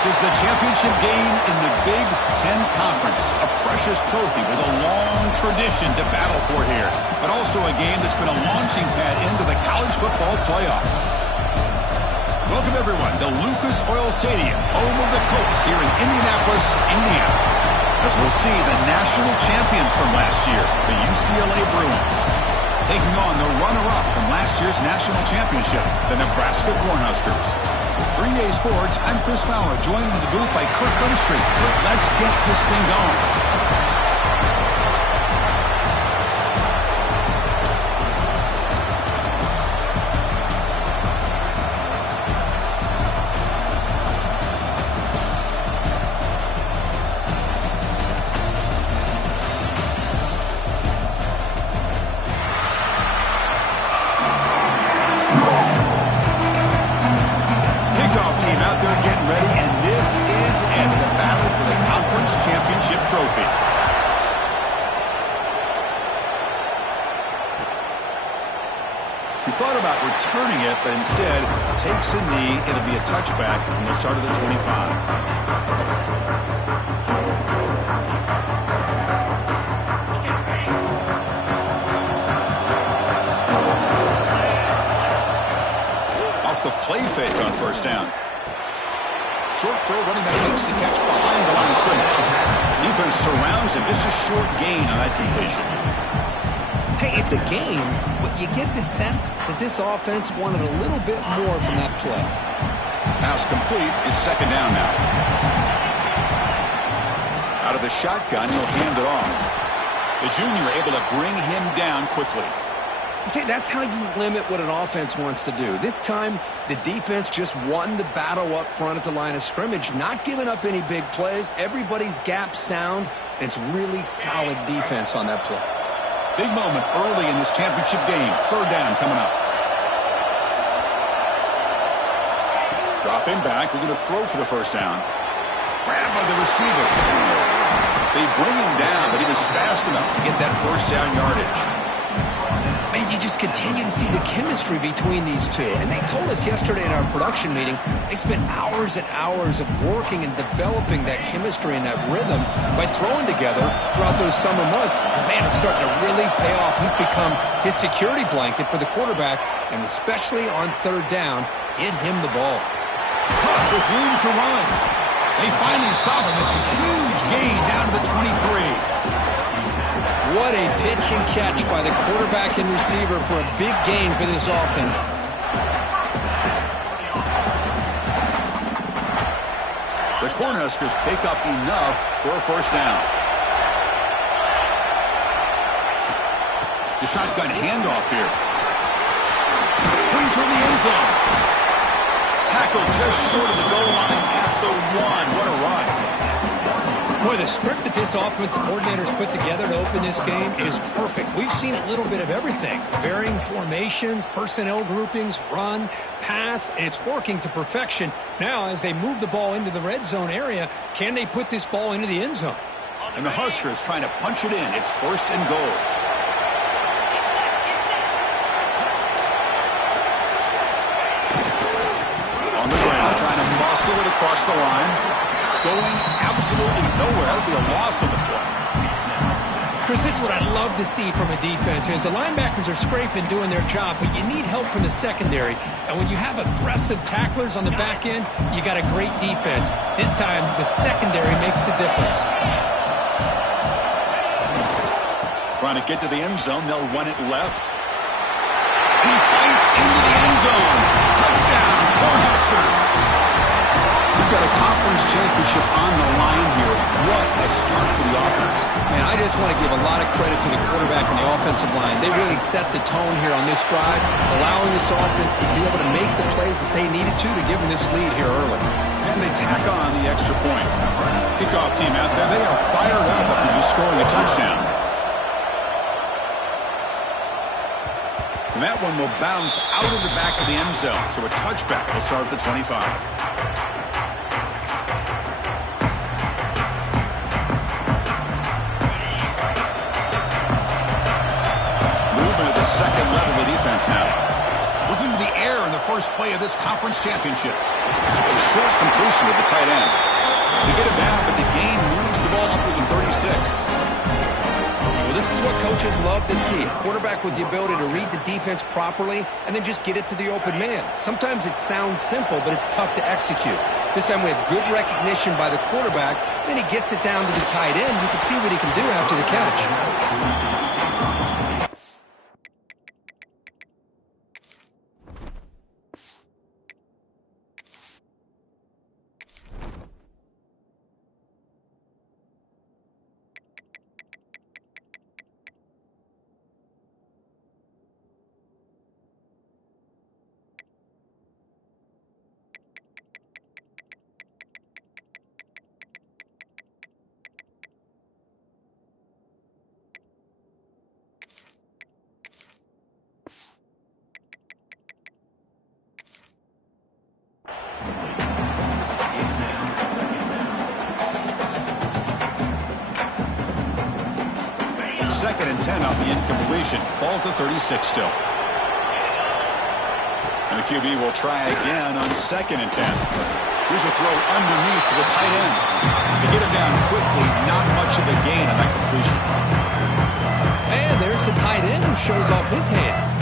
is the championship game in the Big Ten Conference. A precious trophy with a long tradition to battle for here. But also a game that's been a launching pad into the college football playoff. Welcome, everyone, to Lucas Oil Stadium, home of the Colts here in Indianapolis, Indiana. As we'll see the national champions from last year, the UCLA Bruins, taking on the runner-up from last year's national championship, the Nebraska Cornhuskers. For EA Sports, I'm Chris Fowler, joined in the booth by Kirk Herbstreit. Kirk, let's get this thing going. Returning it, but instead takes a knee. It'll be a touchback, and they'll start at the 25. Off the play fake on first down. Short throw, running back makes the catch behind the line of scrimmage. Defense surrounds him. Just a short gain on that completion. Hey, it's a game, but you get the sense that this offense wanted a little bit more from that play. Pass complete. It's second down now. Out of the shotgun, he'll hand it off. The junior able to bring him down quickly. You see, that's how you limit what an offense wants to do. This time, the defense just won the battle up front at the line of scrimmage, not giving up any big plays. Everybody's gap sound, and it's really solid defense on that play. Big moment early in this championship game. Third down coming up. Drop him back. We're going to throw for the first down. Grab by the receiver. They bring him down, but he was fast enough to get that first down yardage. Man, you just continue to see the chemistry between these two. And they told us yesterday in our production meeting, they spent hours and hours of working and developing that chemistry and that rhythm by throwing together throughout those summer months. And, man, it's starting to really pay off. He's become his security blanket for the quarterback, and especially on third down, get him the ball. Caught with room to run. They finally stop him. It's a huge gain down to the 23. What a pitch and catch by the quarterback and receiver for a big gain for this offense. The Cornhuskers pick up enough for a first down. The shotgun handoff here. Brings her in the end zone. Tackle just short of the goal line at the 1. What a run. Boy, the script that this offensive coordinator's put together to open this game is perfect. We've seen a little bit of everything. Varying formations, personnel groupings, run, pass, and it's working to perfection. Now, as they move the ball into the red zone area, can they put this ball into the end zone? And the Huskers trying to punch it in. It's first and goal. On the ground, trying to muscle it across the line. Going absolutely nowhere. That would be a loss on the play. Chris, this is what I love to see from a defense. As the linebackers are scraping, doing their job, but you need help from the secondary. And when you have aggressive tacklers on the back end, you got a great defense. This time, the secondary makes the difference. Trying to get to the end zone. They'll run it left. He fights into the end zone. Touchdown, Cornhuskers. We've got a conference championship on the line here. What a start for the offense. Man, I just want to give a lot of credit to the quarterback and the offensive line. They really set the tone here on this drive, allowing this offense to be able to make the plays that they needed to give them this lead here early. And they tack on the extra point. Kickoff team out there. They are fired up after just scoring a touchdown. And that one will bounce out of the back of the end zone. So a touchback will start at the 25. Movement at the second level of defense now. Looking to the air in the first play of this conference championship. A short completion of the tight end. They get it down, but the gain moves the ball upward than 36. Well, this is what coaches love to see. A quarterback with the ability to read the defense properly and then just get it to the open man. Sometimes it sounds simple, but it's tough to execute. This time we have good recognition by the quarterback. Then he gets it down to the tight end. You can see what he can do after the catch. Second and 10 off the incompletion. Ball at the 36 still. And the QB will try again on second and 10. Here's a throw underneath to the tight end. They get him down quickly. Not much of a gain on that completion. And there's the tight end who shows off his hands.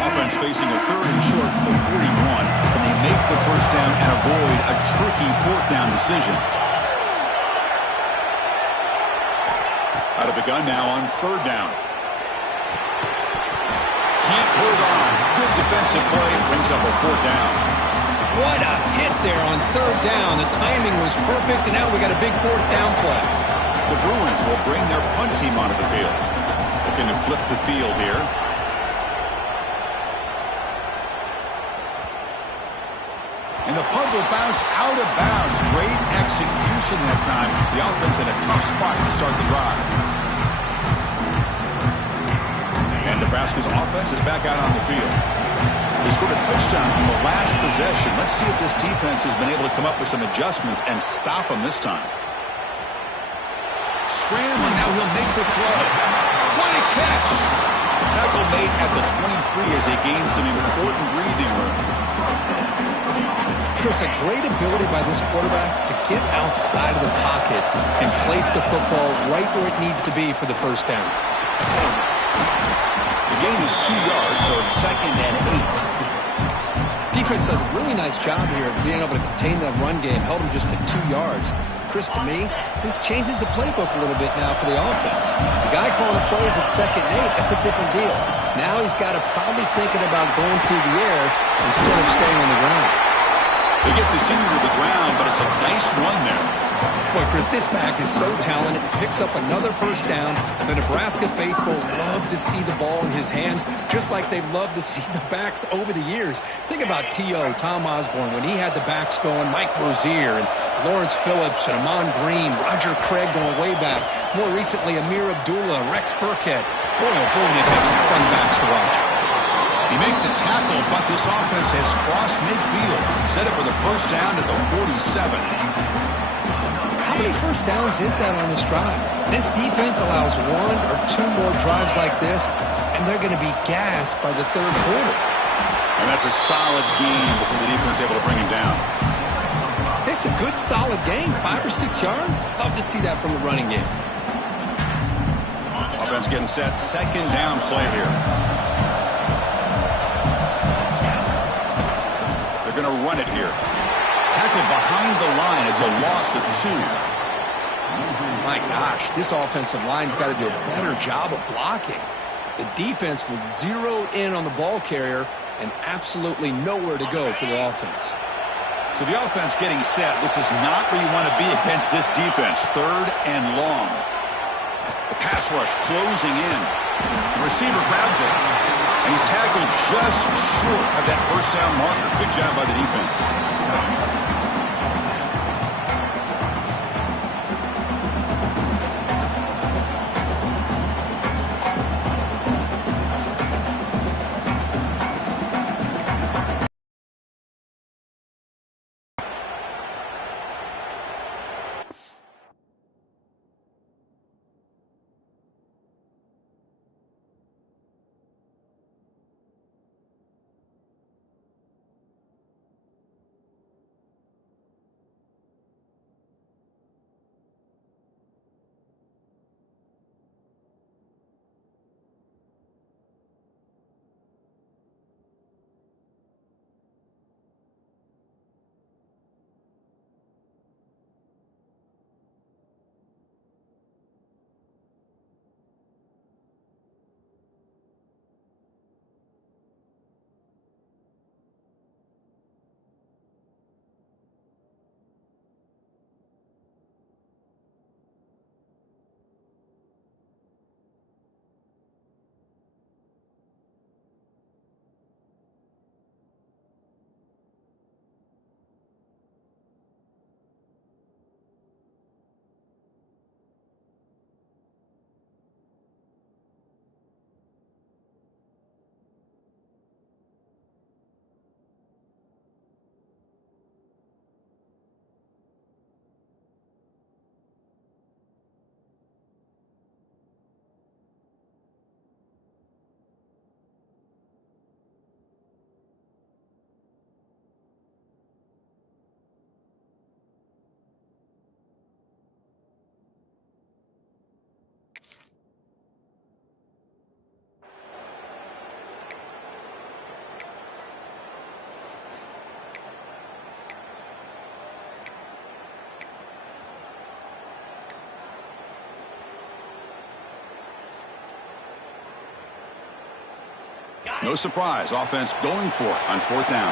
Offense facing a third and short of the 41. And they make the first down and avoid a tricky fourth down decision. Out of the gun now on third down. Can't hold on. Good defensive play. Brings up a fourth down. What a hit there on third down. The timing was perfect, and now we got a big fourth down play. The Bruins will bring their punt team onto the field. Looking to flip the field here. And the punt will bounce out of bounds. Great execution that time. The offense in a tough spot to start the drive. And Nebraska's offense is back out on the field. They scored a touchdown on the last possession. Let's see if this defense has been able to come up with some adjustments and stop them this time. Scrambling, now he'll make the throw. What a catch! Tackle made at the 23 as they gain some important breathing room. Chris, a great ability by this quarterback to get outside of the pocket and place the football right where it needs to be for the first down. The gain is 2 yards, so it's second and 8. Defense does a really nice job here of being able to contain that run game, held him just at 2 yards. Chris, to me, this changes the playbook a little bit now for the offense. The guy calling the plays at second and 8, that's a different deal. Now he's got to probably thinking about going through the air instead of staying on the ground. They get the senior to the ground, but it's a nice run there. Boy, Chris, this back is so talented. Picks up another first down. The Nebraska faithful love to see the ball in his hands, just like they've loved to see the backs over the years. Think about T.O., Tom Osborne, when he had the backs going, Mike Rozier, and Lawrence Phillips, and Amon Green, Roger Craig going way back. More recently, Amir Abdullah, Rex Burkhead. Boy, oh boy, they've got some fun backs to watch. He made the tackle, but this offense has crossed midfield. Set it for the first down at the 47. How many first downs is that on this drive? This defense allows 1 or 2 more drives like this, and they're going to be gassed by the third quarter. And that's a solid gain before the defense able to bring him down. It's a good, solid gain, 5 or 6 yards. Love to see that from the running game. Offense getting set, second down play here. They're going to run it here. Tackle behind the line is a loss of 2. My gosh, this offensive line's got to do a better job of blocking. The defense was zeroed in on the ball carrier and absolutely nowhere to go for the offense. So the offense getting set. This is not where you want to be against this defense. Third and long. The pass rush closing in. The receiver grabs it. And he's tackled just short of that first down marker. Good job by the defense. No surprise, offense going for it on 4th down.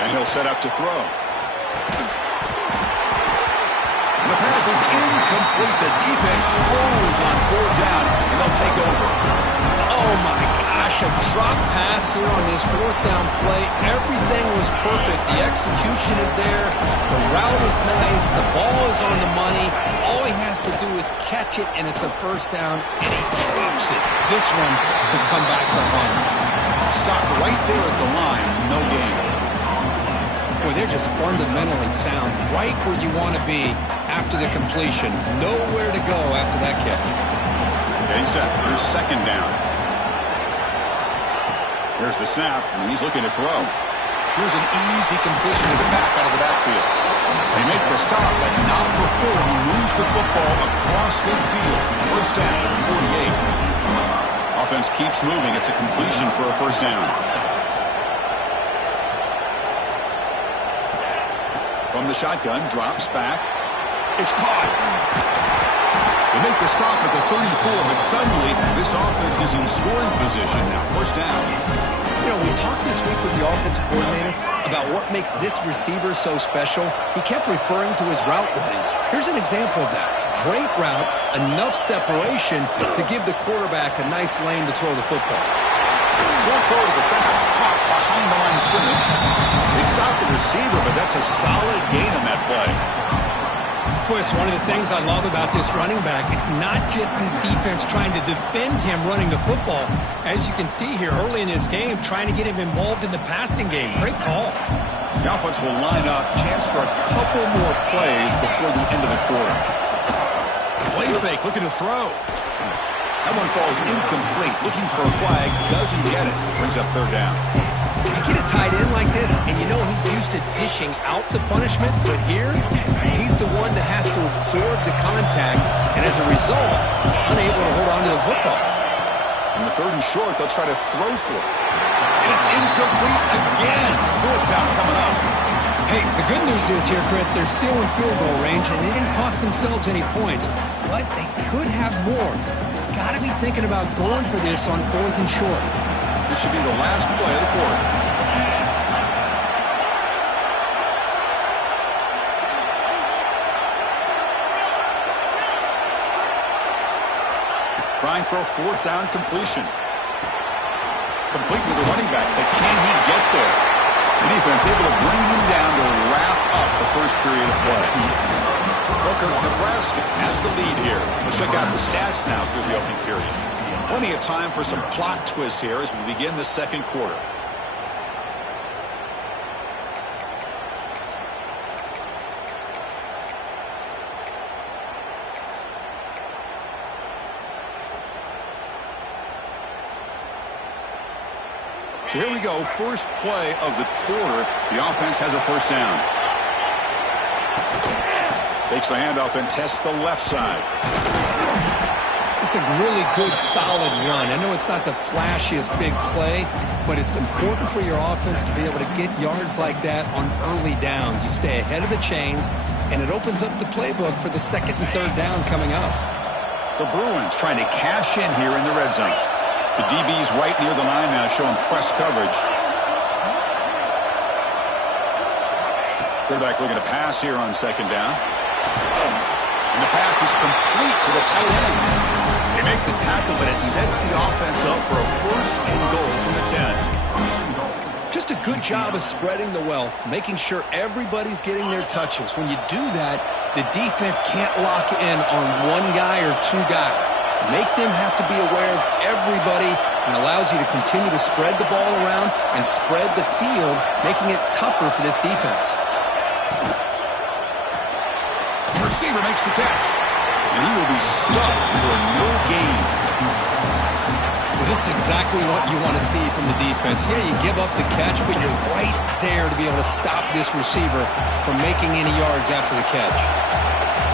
And he'll set up to throw. The pass is incomplete. The defense holds on 4th down, and they'll take over. Oh, my gosh, a drop pass here on this 4th down play. Everything was perfect. The execution is there. The route is nice. The ball is on the money. All he has to do is catch it, and it's a 1st down, and he drops it. This one could come back to haunt him. Stop right there at the line. No gain. Boy, they're just fundamentally sound. Right where you want to be after the completion. Nowhere to go after that catch. Getting set. Here's 2nd down. Here's the snap, and he's looking to throw. Here's an easy completion to the back out of the backfield. They make the stop, but not before he moves the football across midfield. 1st down at 48. Offense keeps moving. It's a completion for a 1st down. From the shotgun, drops back. It's caught. They make the stop at the 34, but suddenly this offense is in scoring position now. 1st down. You know, we talked this week with the offensive coordinator about what makes this receiver so special. He kept referring to his route running. Here's an example of that. Great route, enough separation to give the quarterback a nice lane to throw the football. Short throw to the back, caught behind the line of scrimmage. They stop the receiver, but that's a solid gain on that play. Boy, it's one of the things I love about this running back. It's not just this defense trying to defend him running the football. As you can see here early in this game, trying to get him involved in the passing game. Great call. The offense will line up, chance for a couple more plays before the end of the quarter. Play fake, looking to throw. That one falls incomplete. Looking for a flag, doesn't get it. Brings up 3rd down. You get a tight end like this, and you know he's used to dishing out the punishment, but here, he's the one that has to absorb the contact, and as a result, he's unable to hold on to the football. In the 3rd and short, they'll try to throw for it. It's incomplete again. 4th down coming up. Hey, the good news is here, Chris, they're still in field goal range, and they didn't cost themselves any points, but they could have more. Got to be thinking about going for this on 4th and short. This should be the last play of the quarter. Trying for a 4th down completion. Complete to the running back, but can he get there? The defense able to bring him down to wrap up the 1st period of play. Booker, Nebraska has the lead here. Let's check out the stats now through the opening period. Plenty of time for some plot twists here as we begin the 2nd quarter. So here we go, first play of the quarter. The offense has a 1st down. Takes the handoff and tests the left side. It's a really good, solid run. I know it's not the flashiest big play, but it's important for your offense to be able to get yards like that on early downs. You stay ahead of the chains, and it opens up the playbook for the 2nd and 3rd down coming up. The Bruins trying to cash in here in the red zone. The DB's right near the line now, showing press coverage. Quarterback looking to pass here on 2nd down. And the pass is complete to the tight end. They make the tackle, but it sets the offense up for a 1st and goal from the 10. Just a good job of spreading the wealth, making sure everybody's getting their touches. When you do that, the defense can't lock in on one guy or 2 guys. Make them have to be aware of everybody, and allows you to continue to spread the ball around and spread the field, making it tougher for this defense. Receiver makes the catch, and he will be stuffed for no gain. Well, this is exactly what you want to see from the defense. Yeah, you give up the catch, but you're right there to be able to stop this receiver from making any yards after the catch.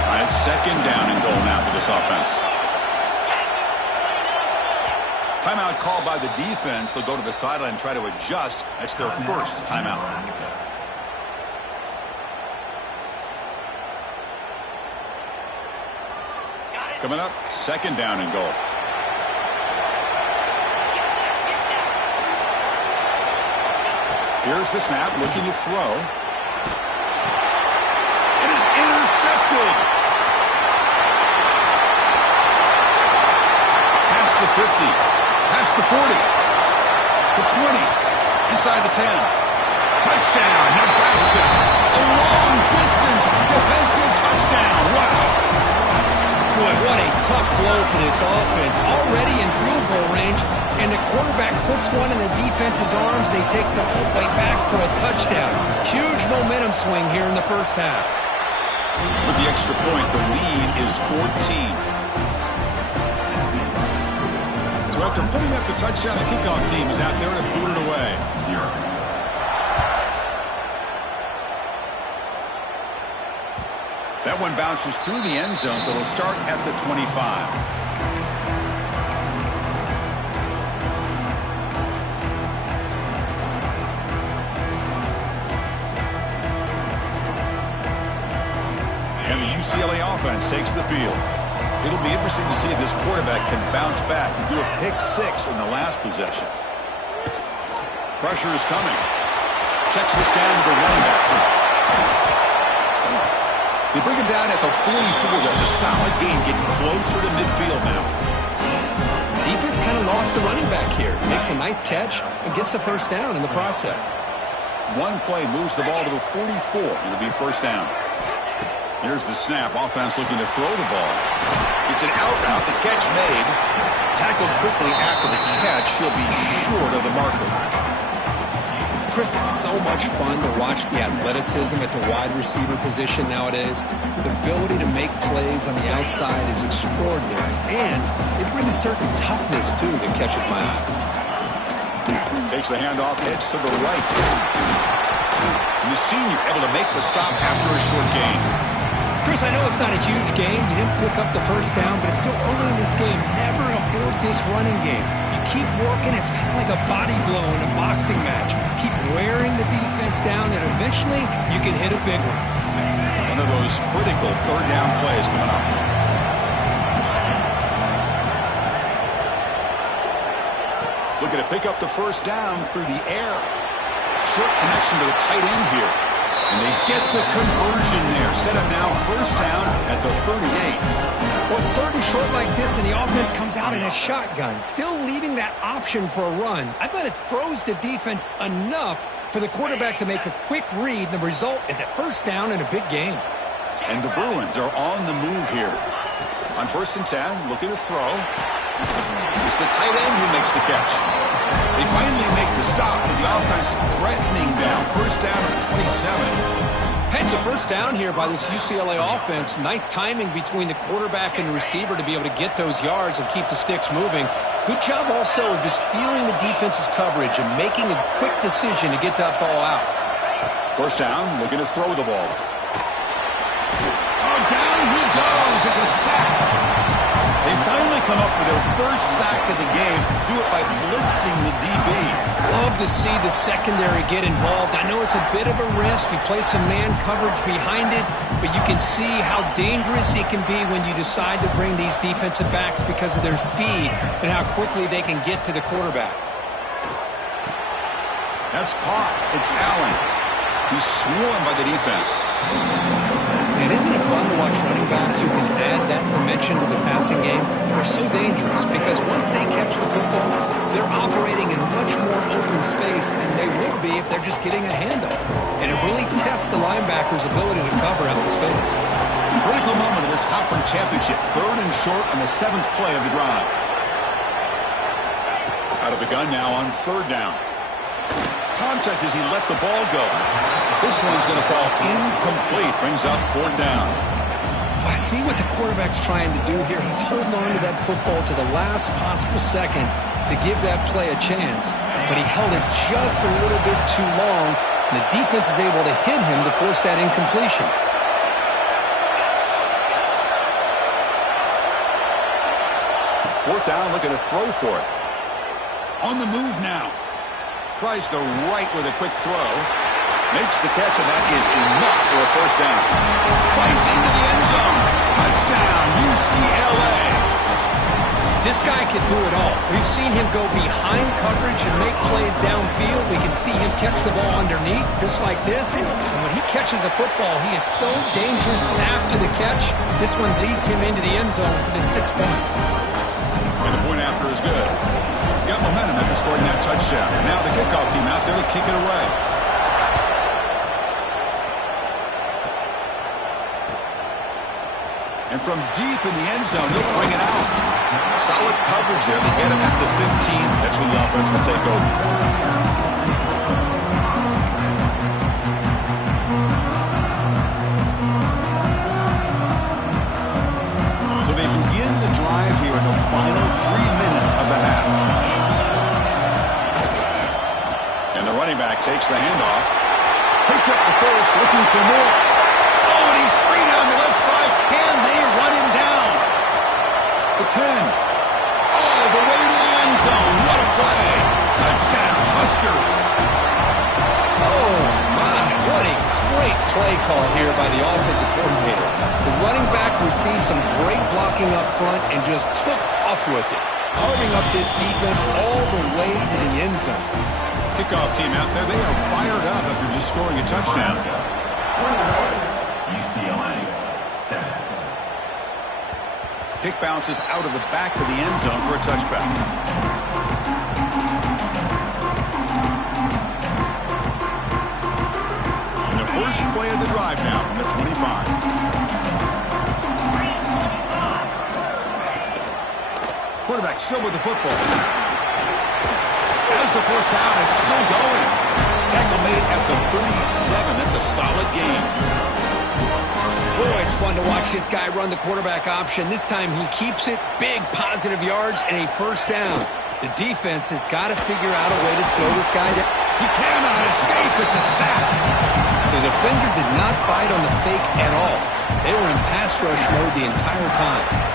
All right, 2nd down and goal now for this offense. Timeout called by the defense. They'll go to the sideline and try to adjust. That's their 1st timeout. Coming up, 2nd down and goal. Here's the snap, looking to throw. It is intercepted. Past the 50. Past the 40. The 20. Inside the 10. Touchdown, Nebraska. A long-distance defensive touchdown. Wow. Boy, what a tough blow for this offense. Already in field goal range, and the quarterback puts one in the defense's arms, and he takes it all the way back for a touchdown. Huge momentum swing here in the first half. With the extra point, the lead is 14. So after putting up the touchdown, the kickoff team is out there to put it away. That one bounces through the end zone, so it'll start at the 25. And the UCLA offense takes the field. It'll be interesting to see if this quarterback can bounce back. He threw a pick 6 in the last possession. Pressure is coming. Checks the stand to the running back. They bring him down at the 44. That's a solid gain, getting closer to midfield now. Defense kind of lost the running back here. Makes a nice catch and gets the first down in the process. One play moves the ball to the 44. It'll be first down. Here's the snap. Offense looking to throw the ball. It's an out route. The catch made. Tackled quickly after the catch. He'll be short of the marker. Chris, it's so much fun to watch the athleticism at the wide receiver position nowadays. The ability to make plays on the outside is extraordinary. And they bring a certain toughness, too, that catches my eye. Takes the handoff, heads to the right. And the senior able to make the stop after a short gain. Chris, I know it's not a huge gain. You didn't pick up the first down, but it's still early in this game. Never abort this running game. You keep working. It's kind of like a body blow in a boxing match. Keep wearing the defense down, and eventually you can hit a big one. One of those critical third down plays coming up. Looking to pick up the first down through the air. Short connection to the tight end here. And they get the conversion there. Set up now first down at the 38. Well, it's third and short like this, and the offense comes out in a shotgun, still leaving that option for a run. I thought it throws the defense enough for the quarterback to make a quick read. The result is a first down and a big gain. And the Bruins are on the move here. On 1st and 10, looking to throw. It's the tight end who makes the catch. They finally make the stop with the offense threatening down. First down at the 27. It's a first down here by this UCLA offense. Nice timing between the quarterback and the receiver to be able to get those yards and keep the sticks moving. Good job also of just feeling the defense's coverage and making a quick decision to get that ball out. First down, looking to throw the ball. Oh, down he goes. It's a sack. They finally come up with their first sack of the game. Do it by blitzing the DB. Love to see the secondary get involved. I know it's a bit of a risk. You play some man coverage behind it, but you can see how dangerous it can be when you decide to bring these defensive backs because of their speed and how quickly they can get to the quarterback. That's caught. It's Allen. He's swarmed by the defense. And isn't it fun to watch running backs who can add that dimension to the passing game? They're so dangerous because once they catch the football, they're operating in much more open space than they would be if they're just getting a handoff. And it really tests the linebacker's ability to cover out the space. Critical moment of this conference championship. 3rd and short on the 7th play of the drive. Out of the gun now on 3rd down. Contact as he let the ball go. This one's going to fall incomplete. Brings up 4th down. I see what the quarterback's trying to do here. He's holding on to that football to the last possible second to give that play a chance. But he held it just a little bit too long. And the defense is able to hit him to force that incompletion. 4th down, looking to throw for it. On the move now. Tries the right with a quick throw. Makes the catch, and that is enough for a first down. Fights into the end zone. Touchdown, UCLA. This guy can do it all. We've seen him go behind coverage and make plays downfield. We can see him catch the ball underneath, just like this. And when he catches a football, he is so dangerous after the catch. This one leads him into the end zone for the 6 points. And the point after is good. Got momentum after scoring that touchdown. Now the kickoff team out there to kick it away. And from deep in the end zone, they'll bring it out. Solid coverage there. They get him at the 15. That's when the offense will take over. So they begin the drive here in the final 3 minutes of the half. And the running back takes the handoff. Picks up the first, looking for more. Oh, and he's free down the left side. Can they run him down? The 10. All the way to the end zone. What a play. Touchdown, Huskers. Oh, my. What a great play call here by the offensive coordinator. The running back received some great blocking up front and just took off with it, carving up this defense all the way to the end zone. Kickoff team out there. They are fired up after just scoring a touchdown. Kick bounces out of the back of the end zone for a touchback. And the first play of the drive now from the 25. Quarterback still with the football. As the first down is still going. Tackle made at the 37. That's a solid game. Boy, it's fun to watch this guy run the quarterback option. This time he keeps it, big positive yards, and a first down. The defense has got to figure out a way to slow this guy down. He cannot escape. It's a sack. The defender did not bite on the fake at all. They were in pass rush mode the entire time.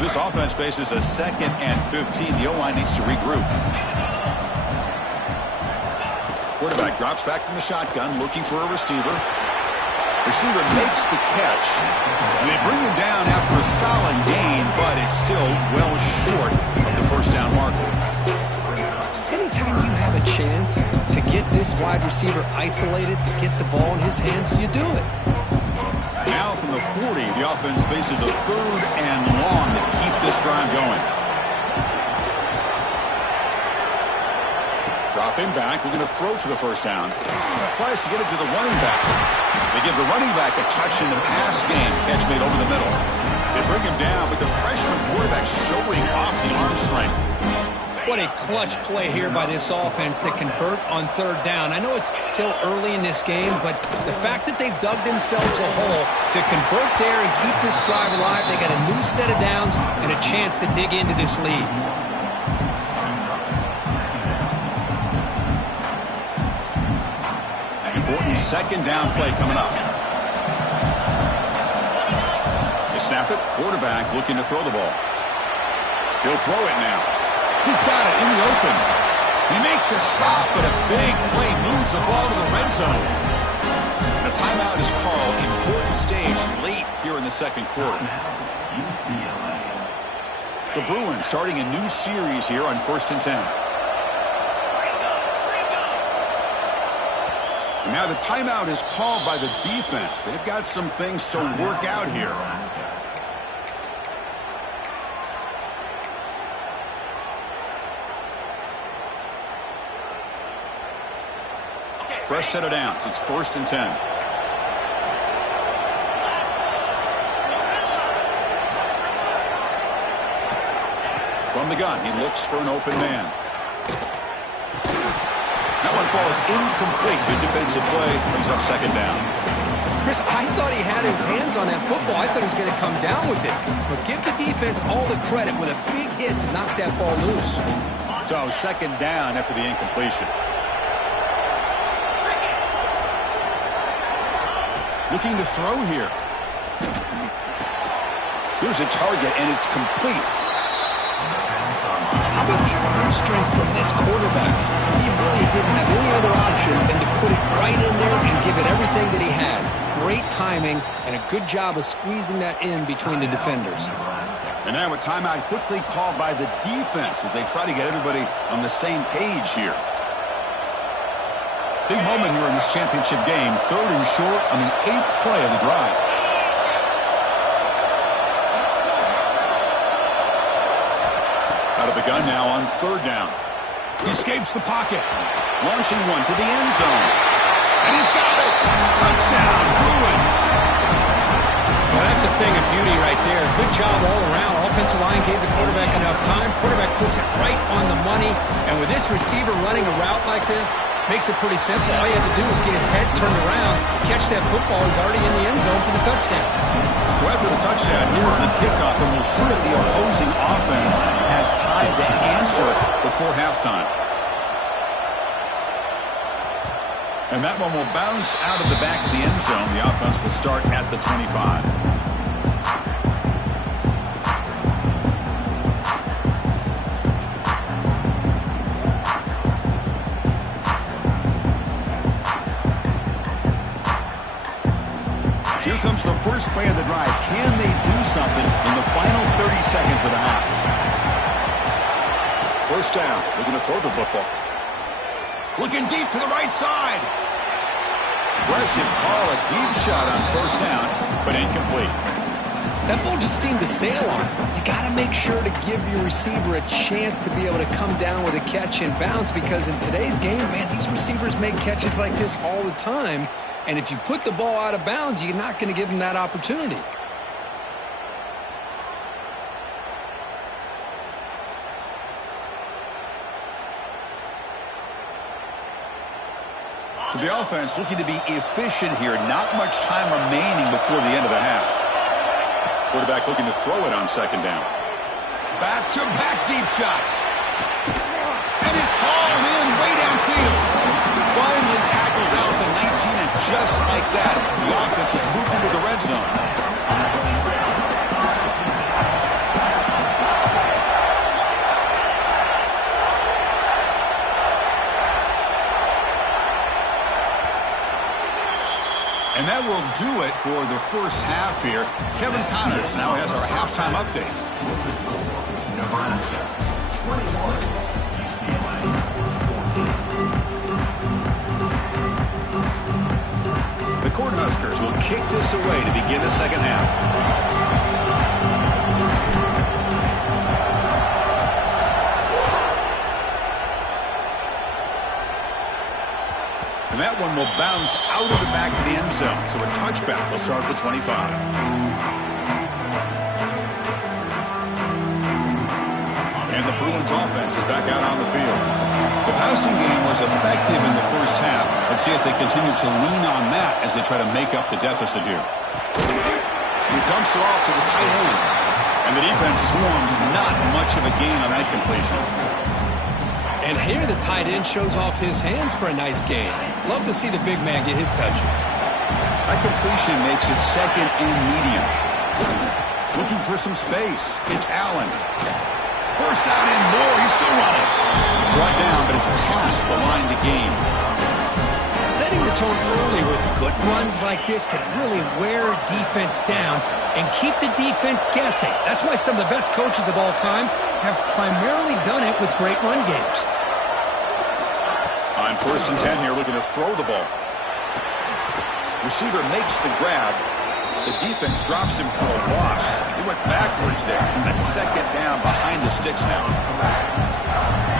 This offense faces a 2nd and 15. The O-line needs to regroup. Quarterback drops back from the shotgun, looking for a receiver. Receiver makes the catch. And they bring him down after a solid gain, but it's still well short of the first down marker. Anytime you have a chance to get this wide receiver isolated, to get the ball in his hands, you do it. Now from the 40, the offense faces a 3rd and long to keep this drive going. Dropping back, looking to throw for the first down. Tries to get it to the running back. They give the running back a touch in the pass game. Catch made over the middle. They bring him down, but the freshman quarterback showing off the arm strength. What a clutch play here by this offense to convert on 3rd down. I know it's still early in this game, but the fact that they've dug themselves a hole to convert there and keep this drive alive, they got a new set of downs and a chance to dig into this lead. An important 2nd down play coming up. They snap it. Quarterback looking to throw the ball. He'll throw it now. He's got it in the open. He make the stop, but a big play moves the ball to the red zone. And a timeout is called. Important stage late here in the 2nd quarter. The Bruins starting a new series here on 1st and 10. And now the timeout is called by the defense. They've got some things to work out here. Fresh set of downs. It's 1st and 10. From the gun, he looks for an open man. That one falls incomplete. Good defensive play. Brings up 2nd down. Chris, I thought he had his hands on that football. I thought he was going to come down with it. But give the defense all the credit with a big hit to knock that ball loose. So 2nd down after the incompletion. Looking to throw here. Here's a target, and it's complete. How about the arm arm strength from this quarterback. He really didn't have any other option than to put it right in there and give it everything that he had. Great timing and a good job of squeezing that in between the defenders. And now a timeout quickly called by the defense as they try to get everybody on the same page here. Big moment here in this championship game. 3rd and short on the 8th play of the drive. Out of the gun now on 3rd down. He escapes the pocket. Launching one to the end zone. And he's got it. Touchdown, Bruins. Well, that's a thing of beauty right there. Good job all around. Offensive line gave the quarterback enough time. Quarterback puts it right on the money. And with this receiver running a route like this, makes it pretty simple. All you have to do is get his head turned around, catch that football. He's already in the end zone for the touchdown. So after the touchdown, here's the kickoff, and we'll see if the opposing offense has time to answer before halftime. And that one will bounce out of the back of the end zone. The offense will start at the 25. Here comes the first play of the drive. Can they do something in the final 30 seconds of the half? First down. They're going to throw the football. Looking deep to the right side. Aggressive call, a deep shot on first down, but incomplete. That ball just seemed to sail on him. You got to make sure to give your receiver a chance to be able to come down with a catch and bounce, because in today's game, man, these receivers make catches like this all the time. And if you put the ball out of bounds, you're not going to give them that opportunity. So the offense looking to be efficient here. Not much time remaining before the end of the half. Quarterback looking to throw it on 2nd down. Back-to-back deep shots. And it's hauled in way downfield. Finally tackled out the 19, and just like that, the offense has moved into the red zone. And that will do it for the first half here. Kevin Connors now has our halftime update. The Cornhuskers will kick this away to begin the second half. And that one will bounce out of the back of the end zone. So a touchback will start at the 25. And the Bruins offense is back out on the field. The passing game was effective in the first half. Let's see if they continue to lean on that as they try to make up the deficit here. He dumps it off to the tight end. And the defense swarms. Not much of a gain on that completion. And here the tight end shows off his hands for a nice gain. Love to see the big man get his touches. That completion makes it 2nd and medium. Looking for some space. It's Allen. First down and more. He's still running. Brought down, but it's past the line to gain. Setting the tone early with good runs like this can really wear defense down and keep the defense guessing. That's why some of the best coaches of all time have primarily done it with great run games. On 1st and 10 here, looking to throw the ball. Receiver makes the grab. The defense drops him for a loss. He went backwards there. A 2nd down behind the sticks now.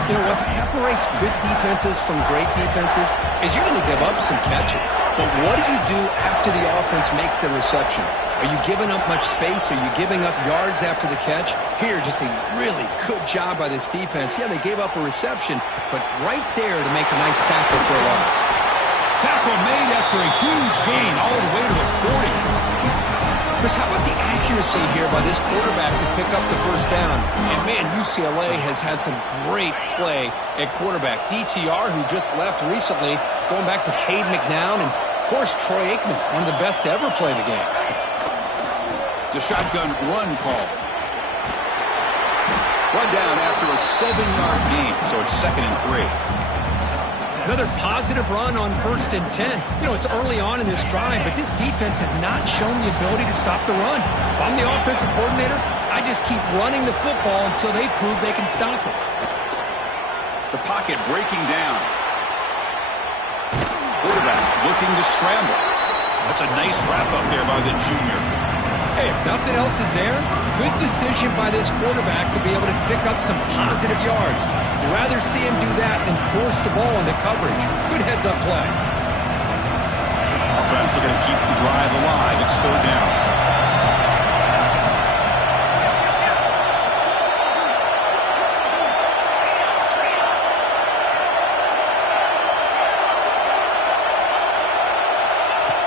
You know, what separates good defenses from great defenses is you're going to give up some catches. But what do you do after the offense makes the reception? Are you giving up much space? Are you giving up yards after the catch? Here, just a really good job by this defense. Yeah, they gave up a reception, but right there to make a nice tackle for a loss. Tackle made after a huge gain all the way to the 40. Chris, how about the accuracy here by this quarterback to pick up the first down? And, man, UCLA has had some great play at quarterback. DTR, who just left recently, going back to Cade McNown, and, of course, Troy Aikman, one of the best to ever play the game. It's a shotgun run call. One down after a 7-yard gain, so it's 2nd and 3. Another positive run on 1st and 10. You know, it's early on in this drive, but this defense has not shown the ability to stop the run. If I'm the offensive coordinator, I just keep running the football until they prove they can stop it. The pocket breaking down. Quarterback looking to scramble. That's a nice wrap-up there by the junior. Hey, if nothing else is there, good decision by this quarterback to be able to pick up some positive yards. You'd rather see him do that than force the ball into coverage. Good heads-up play. Offense are going to keep the drive alive. It's 3rd down.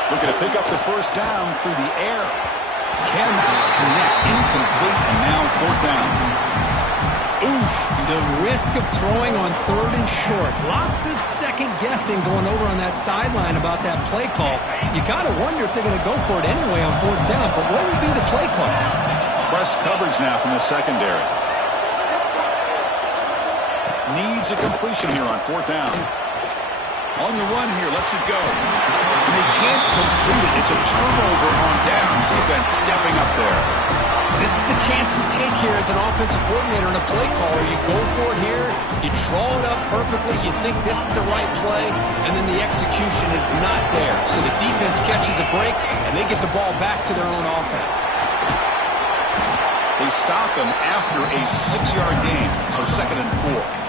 Looking to pick up the 1st down through the air. Cannot connect, incomplete, and now 4th down. Oof, the risk of throwing on 3rd and short. Lots of second guessing going over on that sideline about that play call. You got to wonder if they're going to go for it anyway on 4th down, but what would be the play call? Press coverage now from the secondary. Needs a completion here on 4th down. On the run here, lets it go. And they can't complete it. It's a turnover on downs. Defense stepping up there. This is the chance you take here as an offensive coordinator and a play caller. You go for it here, you draw it up perfectly, you think this is the right play, and then the execution is not there. So the defense catches a break, and they get the ball back to their own offense. They stop him after a 6-yard gain, so 2nd and 4.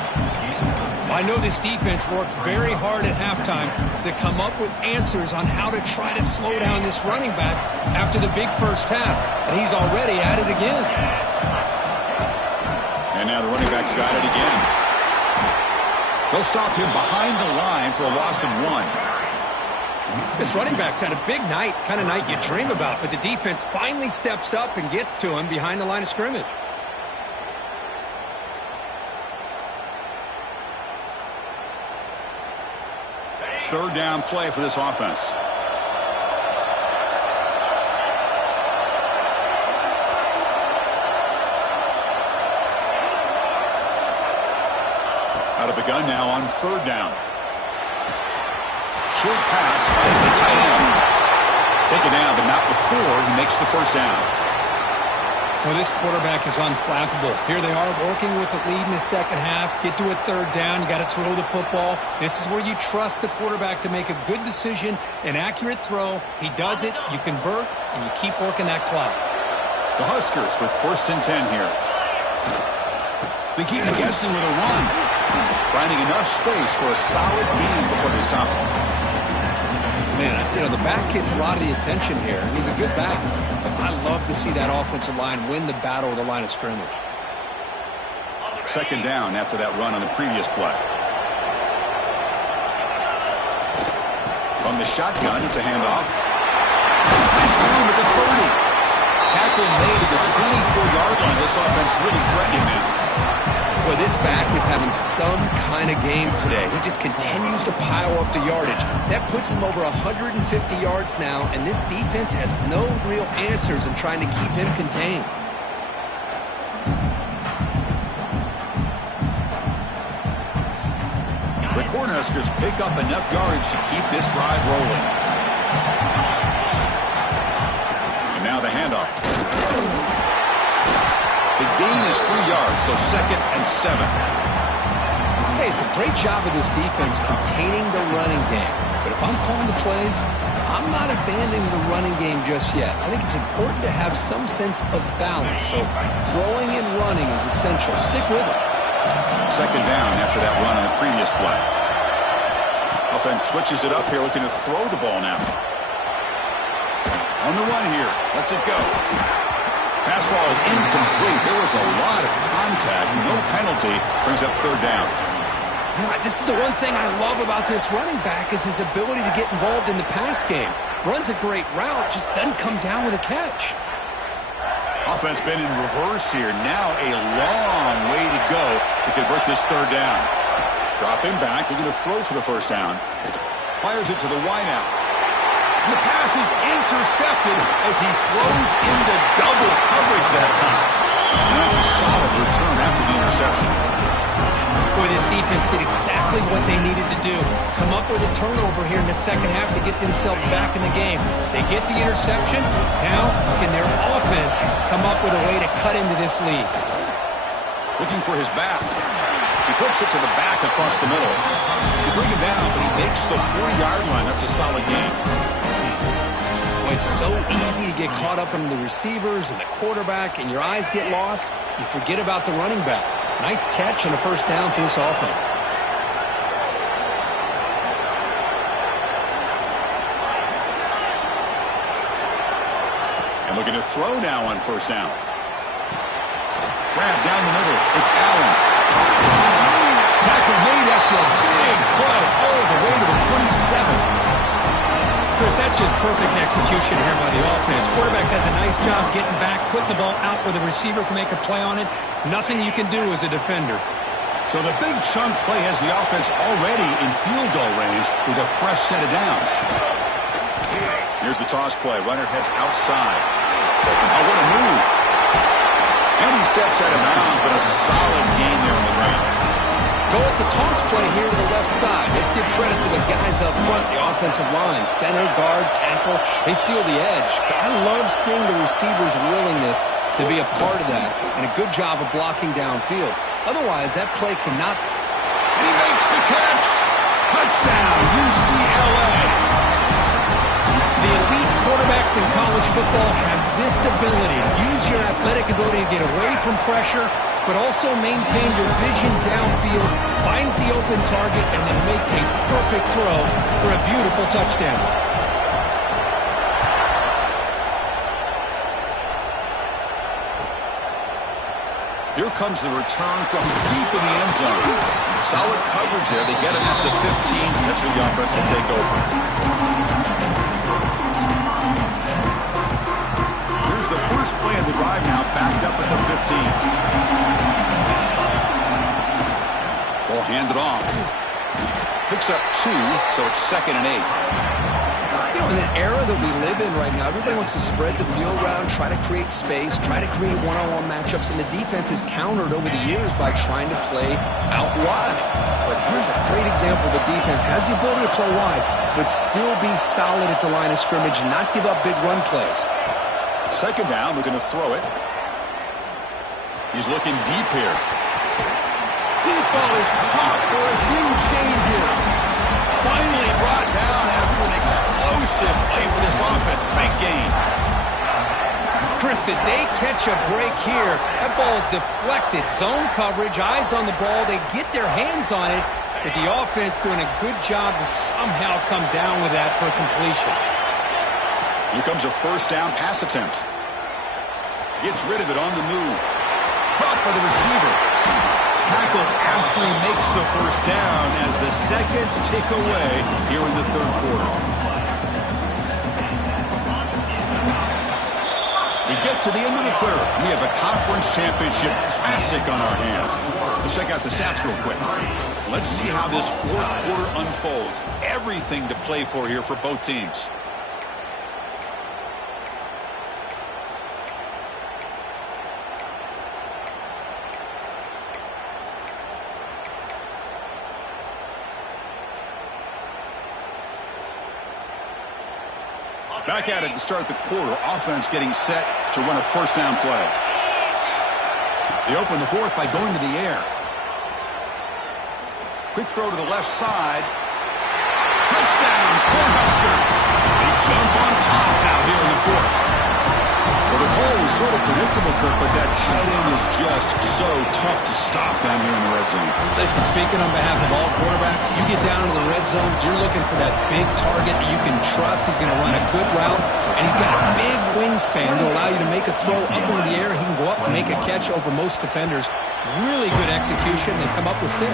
I know this defense worked very hard at halftime to come up with answers on how to try to slow down this running back after the big first half, and he's already at it again. And now the running back's got it again. They'll stop him behind the line for a loss of 1. This running back's had a big night, kind of night you dream about, but the defense finally steps up and gets to him behind the line of scrimmage. Third down play for this offense. Out of the gun now on 3rd down. Short pass finds the tight end. Take it down, but not before he makes the 1st down. Well, this quarterback is unflappable. Here they are working with the lead in the second half. Get to a 3rd down. You got to throw the football. This is where you trust the quarterback to make a good decision, an accurate throw. He does it, you convert, and you keep working that clock. The Huskers with 1st and 10 here. They keep guessing with a run, finding enough space for a solid gain before they stop him. Man, you know, the back gets a lot of the attention here. He's a good back. I love to see that offensive line win the battle of the line of scrimmage. 2nd down after that run on the previous play. From the shotgun, it's a handoff. Finds room at the 30. Tackle made at the 24-yard line. This offense really threatening now. Boy, this back is having some kind of game today. He just continues to pile up the yardage. That puts him over 150 yards now, and this defense has no real answers in trying to keep him contained. The Cornhuskers pick up enough yardage to keep this drive rolling. And now the handoff. The gain is 3 yards, so 2nd and 7. Hey, it's a great job of this defense containing the running game. But if I'm calling the plays, I'm not abandoning the running game just yet. I think it's important to have some sense of balance. So throwing and running is essential. Stick with it. 2nd down after that run on the previous play. Offense switches it up here, looking to throw the ball now. On the run here, lets it go. Pass ball is incomplete. There was a lot of contact. No penalty. Brings up 3rd down. You know, this is the one thing I love about this running back is his ability to get involved in the pass game. Runs a great route, just doesn't come down with a catch. Offense been in reverse here. Now a long way to go to convert this 3rd down. Dropping back, looking to throw for the 1st down. Fires it to the wideout. And the pass is intercepted as he throws into double coverage that time. And that's a solid return after the interception. Boy, this defense did exactly what they needed to do. Come up with a turnover here in the second half to get themselves back in the game. They get the interception. Now, can their offense come up with a way to cut into this lead? Looking for his back. He flips it to the back across the middle. You bring him down, but he makes the 40-yard line. That's a solid gain. Well, it's so easy to get caught up in the receivers and the quarterback, and your eyes get lost. You forget about the running back. Nice catch and a first down for this offense. And looking to throw now on first down. Grab down the middle. It's Allen. Tackle made after a big play all the way to the 27. Chris, that's just perfect execution here by the offense. Quarterback does a nice job getting back, putting the ball out where the receiver can make a play on it. Nothing you can do as a defender. So the big chunk play has the offense already in field goal range with a fresh set of downs. Here's the toss play. Runner heads outside. Oh, what a move. And he steps out of bounds, but a solid gain there on the ground. Go at the toss play here to the left side. Let's give credit to the guys up front, the offensive line. Center, guard, tackle, they seal the edge. But I love seeing the receiver's willingness to be a part of that and a good job of blocking downfield. Otherwise, that play cannot. And he makes the catch. Touchdown, UCLA. The elite quarterbacks in college football have this ability to use your athletic ability to get away from pressure, but also maintain your vision downfield, finds the open target, and then makes a perfect throw for a beautiful touchdown. Here comes the return from deep in the end zone. Solid coverage there. They get him at the 15. That's where the offense will take over. Here's the first play of the drive now, backed up at the 15. Ball handed off. Picks up 2, so it's 2nd and 8. You know, in the era that we live in right now, everybody wants to spread the field around, try to create space, try to create one-on-one matchups, and the defense is countered over the years by trying to play out wide. But here's a great example. The defense has the ability to play wide, but still be solid at the line of scrimmage and not give up big run plays. 2nd down, we're going to throw it. He's looking deep here. Deep ball is caught for a huge gain here. Finally brought down after an explosive play for this offense. Big gain. Chris, did they catch a break here? That ball is deflected. Zone coverage, eyes on the ball. They get their hands on it, but the offense doing a good job to somehow come down with that for completion. Here comes a first down pass attempt. Gets rid of it on the move. Caught by the receiver. Tackled after he makes the first down as the seconds tick away here in the 3rd quarter. We get to the end of the 3rd. We have a conference championship classic on our hands. Let's check out the stats real quick. Let's see how this 4th quarter unfolds. Everything to play for here for both teams. Back at it to start the quarter. Offense getting set to run a first down play. They open the 4th by going to the air. Quick throw to the left side. Touchdown, Cornhuskers. They jump on top now here in the 4th. Well, the call was sort of predictable, Kirk, but that tight end is just so tough to stop down here in the red zone. Listen, speaking on behalf of all quarterbacks, you get down into the red zone, you're looking for that big target that you can trust. He's going to run a good route, and he's got a big wingspan to allow you to make a throw up into the air. He can go up and make a catch over most defenders. Really good execution and come up with 6.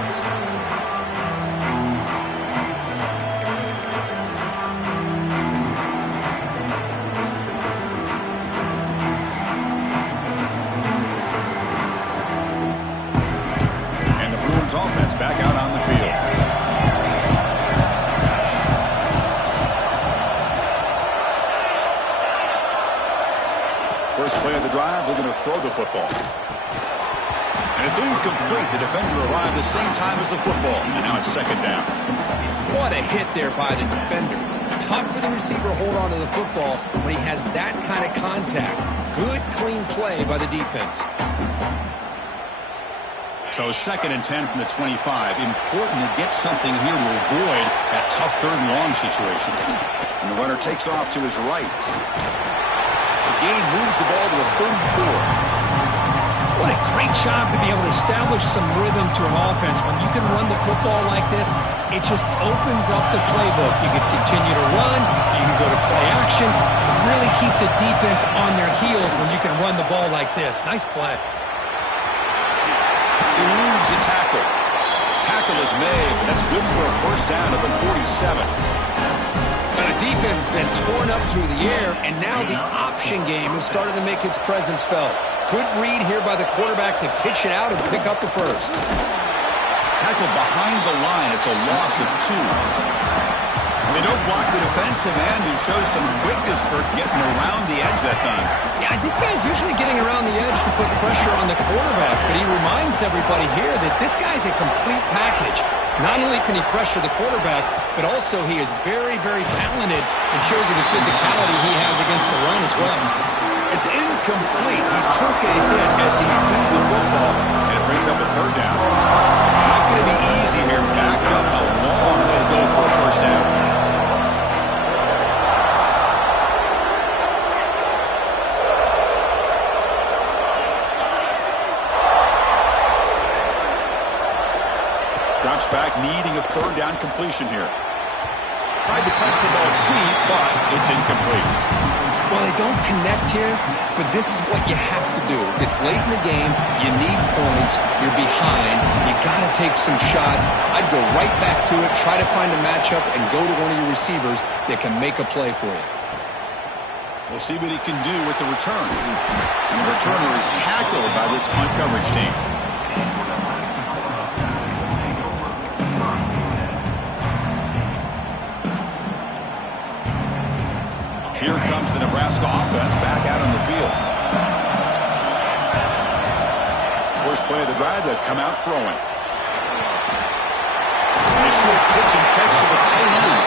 Offense back out on the field. First play of the drive, they're going to throw the football. It's incomplete. The defender arrived the same time as the football. And now it's second down. What a hit there by the defender. Tough for the receiver to hold on to the football when he has that kind of contact. Good, clean play by the defense. So 2nd and 10 from the 25. Important to get something here to avoid that tough 3rd and long situation. And the runner takes off to his right. The gain moves the ball to the 34. What a great job to be able to establish some rhythm to an offense. When you can run the football like this, it just opens up the playbook. You can continue to run, you can go to play action, and really keep the defense on their heels when you can run the ball like this. Nice play. Eludes a tackle. Tackle is made. That's good for a first down at the 47. Now the defense has been torn up through the air, and now the option game has started to make its presence felt. Good read here by the quarterback to pitch it out and pick up the first. Tackle behind the line. It's a loss of 2. They don't block the defensive end, who shows some quickness, Kirk, getting around the edge that time. Yeah, this guy's usually getting around the edge to put pressure on the quarterback, but he reminds everybody here that this guy's a complete package. Not only can he pressure the quarterback, but also he is very, very talented and shows you the physicality he has against the run as well. It's incomplete. He took a hit as he threw the football, and it brings up a 3rd down. Not going to be easy here. Backed up a long way to go for a first down. Drops back, needing a 3rd down completion here. Tried to press the ball deep, but it's incomplete. Well, they don't connect here, but this is what you have to do. It's late in the game. You need points. You're behind. You got to take some shots. I'd go right back to it, try to find a matchup, and go to one of your receivers that can make a play for you. We'll see what he can do with the return. And the returner is tackled by this punt coverage team. Here comes the Nebraska offense back out on the field. First play of the drive, they come out throwing. And a short pitch and catch to the tight end.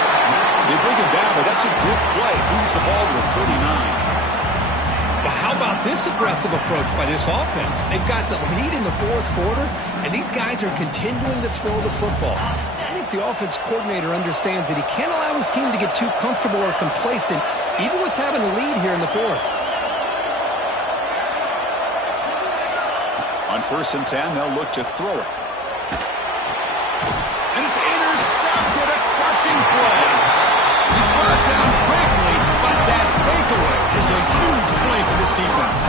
They bring him down, but that's a good play. Moves the ball to the 39. Well, how about this aggressive approach by this offense? They've got the lead in the 4th quarter, and these guys are continuing to throw the football. I think the offense coordinator understands that he can't allow his team to get too comfortable or complacent, even with having a lead here in the 4th. On 1st and 10, they'll look to throw it. And it's intercepted, a crushing play. He's brought down quickly, but that takeaway is a huge play for this defense.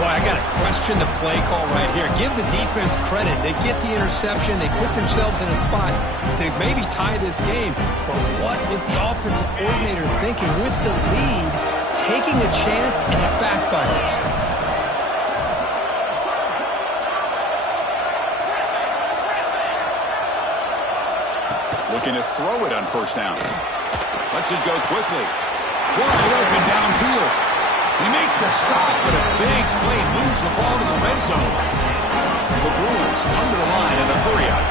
Boy, I got to question the play call right here. Give the defense credit. They get the interception. They put themselves in a spot to maybe tie this game. But what was the offensive coordinator thinking with the lead, taking a chance, and it backfires? Looking to throw it on 1st down. Lets it go quickly. Wide open downfield. They make the stop, but a big play moves the ball to the red zone. The Bruins come to the line in the hurry-up.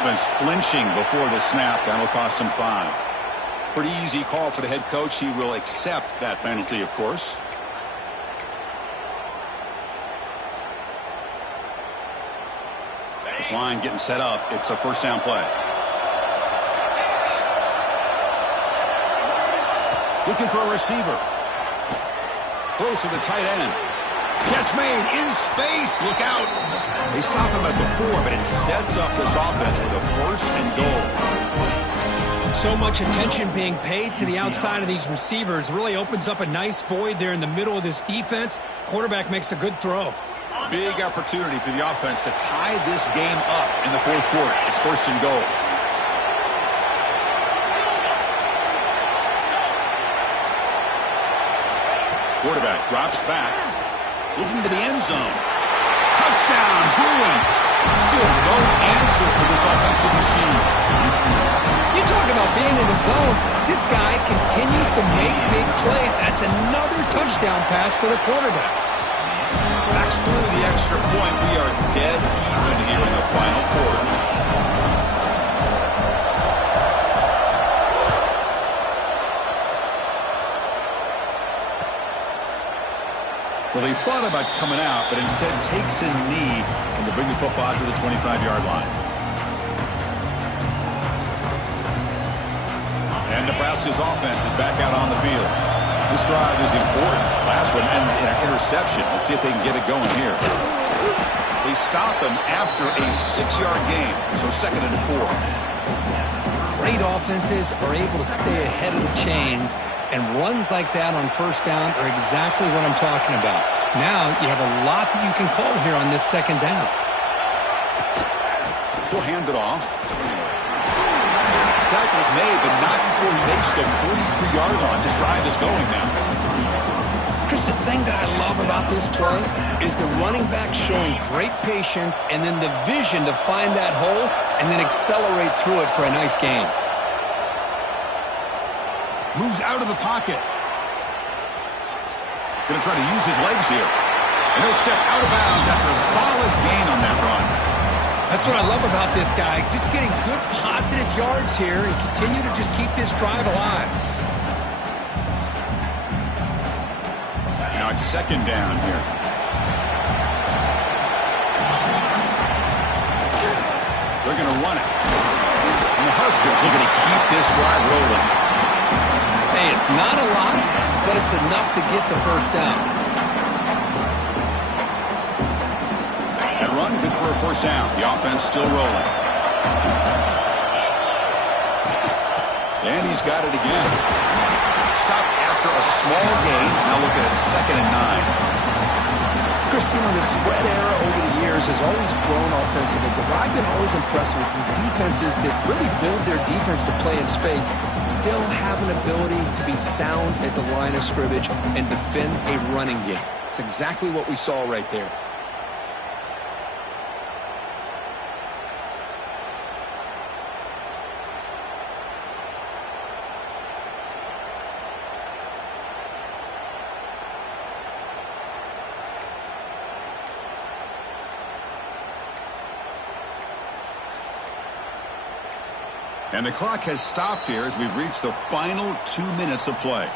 Offense flinching before the snap. That'll cost him 5. Pretty easy call for the head coach. He will accept that penalty, of course. This line getting set up. It's a 1st down play. Looking for a receiver. Close to the tight end. Catch made in space. Look out. They stop him at the 4, but it sets up this offense with a 1st and goal. So much attention being paid to the outside of these receivers. Really opens up a nice void there in the middle of this defense. Quarterback makes a good throw. Big opportunity for the offense to tie this game up in the 4th quarter. It's 1st and goal. Quarterback drops back, looking to the end zone. Touchdown, Bruins. Still no answer for this offensive machine. You talk about being in the zone. This guy continues to make big plays. That's another touchdown pass for the quarterback. Backs through the extra point. We are dead even here in the final quarter. Well, he thought about coming out, but instead takes a knee and to bring the football to the 25-yard line. And Nebraska's offense is back out on the field. This drive is important. Last one, and an interception. Let's see if they can get it going here. They stop him after a 6-yard gain, so 2nd and 4. Great offenses are able to stay ahead of the chains, and runs like that on first down are exactly what I'm talking about. Now you have a lot that you can call here on this 2nd down. He'll hand it off. Tackle's made, but not before he makes the 43-yard line. This drive is going now. Chris, the thing that I love about this play is the running back showing great patience and then the vision to find that hole and then accelerate through it for a nice gain. Moves out of the pocket. Going to try to use his legs here. And he'll step out of bounds after a solid gain on that run. That's what I love about this guy. Just getting good positive yards here and continue to just keep this drive alive. Now it's 2nd down here. They're going to run it. And the Huskers looking to keep this drive rolling. Hey, it's not a lot, but it's enough to get the first down. That run, good for a first down. The offense still rolling. And he's got it again. Stop after a small gain. Now looking at 2nd and 9. Chris, you know, the spread era over the years has always grown offensively, but what I've been always impressed with defenses that really build their defense to play in space still have an ability to be sound at the line of scrimmage and defend a running game. It's exactly what we saw right there. And the clock has stopped here as we've reached the final 2 minutes of play.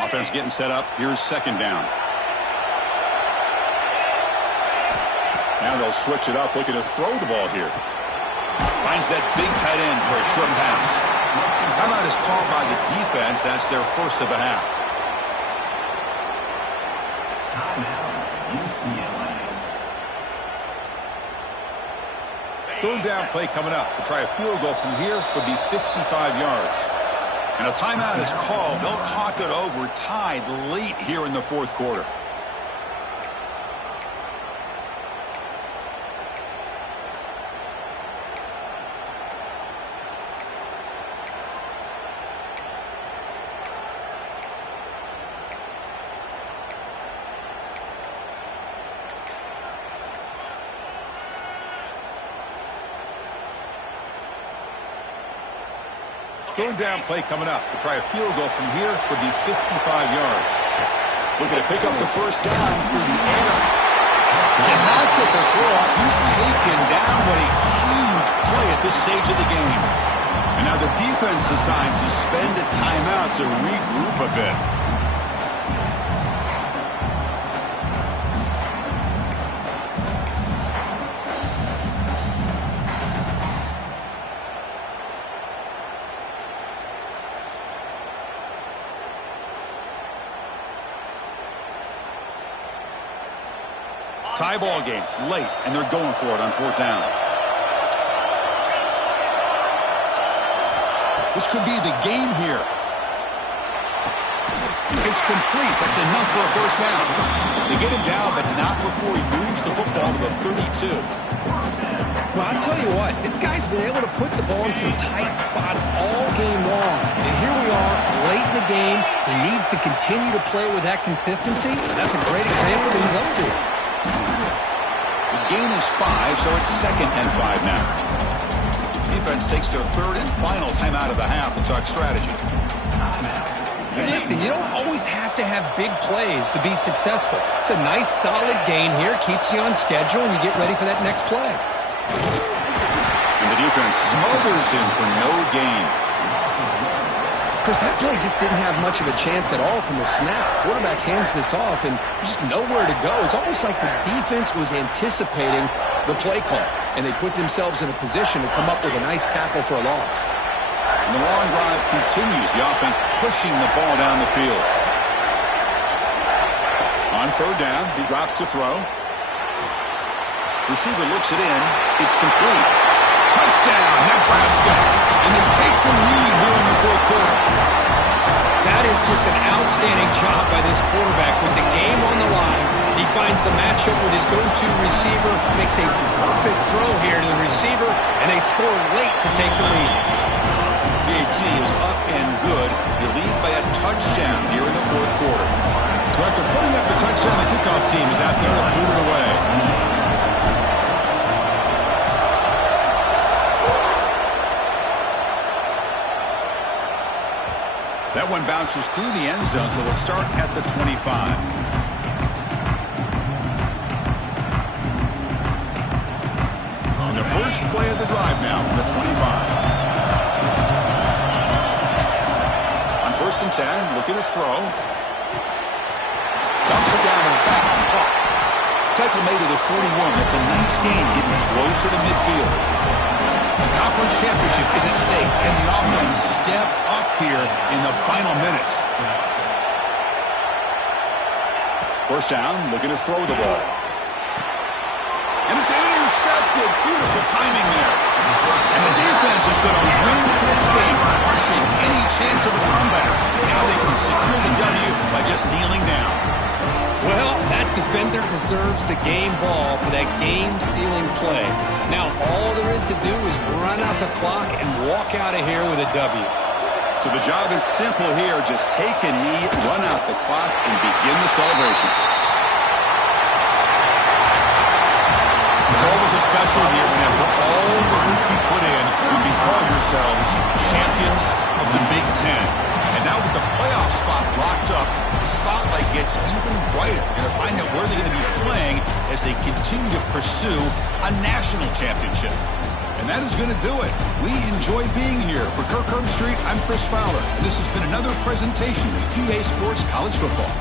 Offense getting set up. Here's 2nd down. Now they'll switch it up, looking to throw the ball here. Finds that big tight end for a short pass. Timeout is called by the defense. That's their first of the half. Third down play coming up. To try a field goal from here would be 55 yards. And a timeout is called. They'll talk it over, tied late here in the 4th quarter. Third down play coming up. To try a field goal from here would be 55 yards. Looking to pick up the first down through the air. Cannot get the throw off. He's taken down. What a huge play at this stage of the game. And now the defense decides to spend a timeout to regroup a bit. Tie ball game, late, and they're going for it on 4th down. This could be the game here. It's complete. That's enough for a first down. They get him down, but not before he moves the football to the 32. Well, I'll tell you what, this guy's been able to put the ball in some tight spots all game long. And here we are, late in the game. He needs to continue to play with that consistency. That's a great example that he's up to. The gain is 5, so it's 2nd and 5 now. Defense takes their 3rd and final timeout of the half to talk strategy. Hey, listen, you don't always have to have big plays to be successful. It's a nice, solid gain here, keeps you on schedule, and you get ready for that next play. And the defense smothers him for no gain. Chris, that play just didn't have much of a chance at all from the snap. Quarterback hands this off, and there's just nowhere to go. It's almost like the defense was anticipating the play call, and they put themselves in a position to come up with a nice tackle for a loss. And the long drive continues. The offense pushing the ball down the field. On 3rd down, he drops to throw. Receiver looks it in. It's complete. Touchdown, Nebraska. And they take the lead here in the 4th quarter. That is just an outstanding job by this quarterback with the game on the line. He finds the matchup with his go-to receiver, makes a perfect throw here to the receiver, and they score late to take the lead. BHC is up and good. They lead by a touchdown here in the 4th quarter. So after putting up the touchdown, the kickoff team is out there to boot it away. That one bounces through the end zone, so they'll start at the 25. And the first play of the drive now from the 25. 1st and 10, looking to throw. Dumps it down to the back and caught. Tackle made to the 41. That's a nice gain, getting closer to midfield. The conference championship is at stake, and the offense step up here in the final minutes. 1st down, looking to throw the ball. And it's intercepted. Beautiful timing there. And the defense is going to win this game, crushing any chance of a comeback. Now they can secure the W by just kneeling down. Well, that defender deserves the game ball for that game-sealing play. Now, all there is to do is run out the clock and walk out of here with a W. So the job is simple here. Just take a knee, run out the clock, and begin the celebration. It's always a special year when after all the work you put in, you can call yourselves champions of the Big Ten. And now with the playoff spot locked up, the spotlight gets even brighter. You're going to find out where they're going to be playing as they continue to pursue a national championship. And that is going to do it. We enjoyed being here. For Kirk Herbstreit, I'm Chris Fowler. And this has been another presentation of EA Sports College Football.